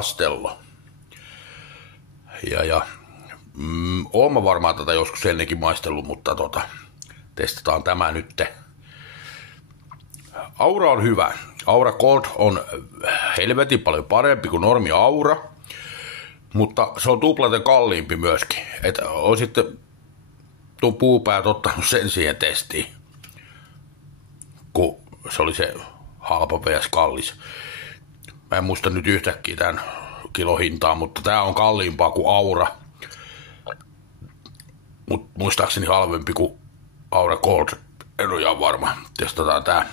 Castello. Oon mä varmaan tätä joskus ennenkin maistellut, mutta testataan tämä nyt. Aura on hyvä. Aura Gold on helvetin paljon parempi kuin normi Aura, mutta se on tuplaten kalliimpi myöskin. Että on sitten tuon puupäät ottanut sen siihen testiin, kun se oli se halpa vs kallis. Mä en muista nyt yhtäkkiä tämän kilohintaa, mutta tää on kalliimpaa kuin Aura. Mut muistaakseni halvempi kuin Aura Gold. En ole ihan varma. Testataan tää.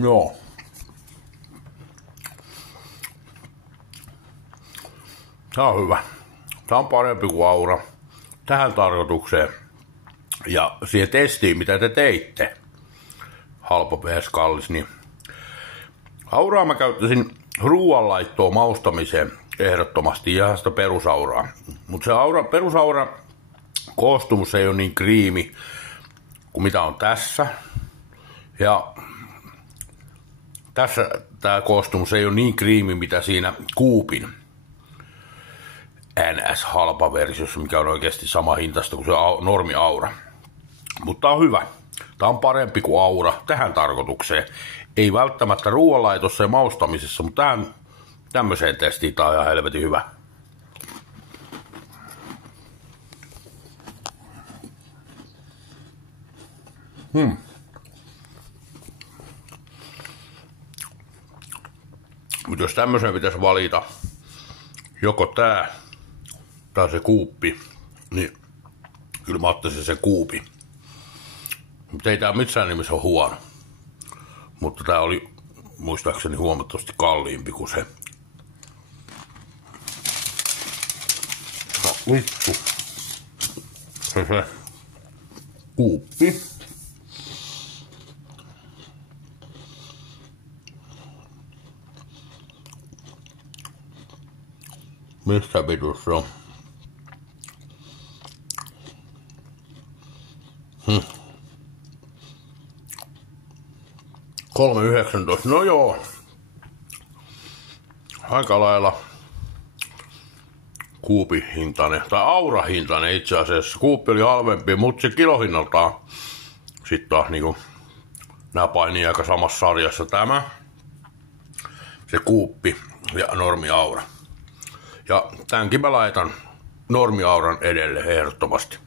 Joo. Tää on hyvä. Tää on parempi kuin Aura. Tähän tarkoitukseen. Ja siihen testiin, mitä te teitte. Halpa vs kallis, niin Auraa mä käyttäisin ruoanlaittoon maustamiseen ehdottomasti, ihan sitä perusauraa. Mutta se perusaura koostumus ei ole niin kriimi kuin mitä on tässä. Ja tässä tämä koostumus ei ole niin kriimi, mitä siinä Coopin NS-halpa versiossa, mikä on oikeasti sama hintasta kuin se normi Aura. Mutta tää on hyvä. Tää on parempi kuin Aura tähän tarkoitukseen. Ei välttämättä ruoanlaitossa ja maustamisessa, mutta tämmöiseen testiin tää on ihan helvetin hyvä. Mutta jos tämmöisen pitäisi valita, joko tää tai se Coop, niin kyllä mä ottaisin sen Coop. Mutta ei tää missään nimessä ole huono. Mutta tää oli muistaakseni huomattavasti kalliimpi kuin se. No vittu. Se Coop. Missä vitussa on? 3,19. No joo. Aika lailla Coopin hintainen, tai Aura hintainen itse asiassa. Coop oli halvempi, mutta se kilohinnaltaan sitten taas niinku nää painii aika samassa sarjassa tämä. Se Coop ja normi Aura. Ja tämänkin mä laitan normi Auran edelle ehdottomasti.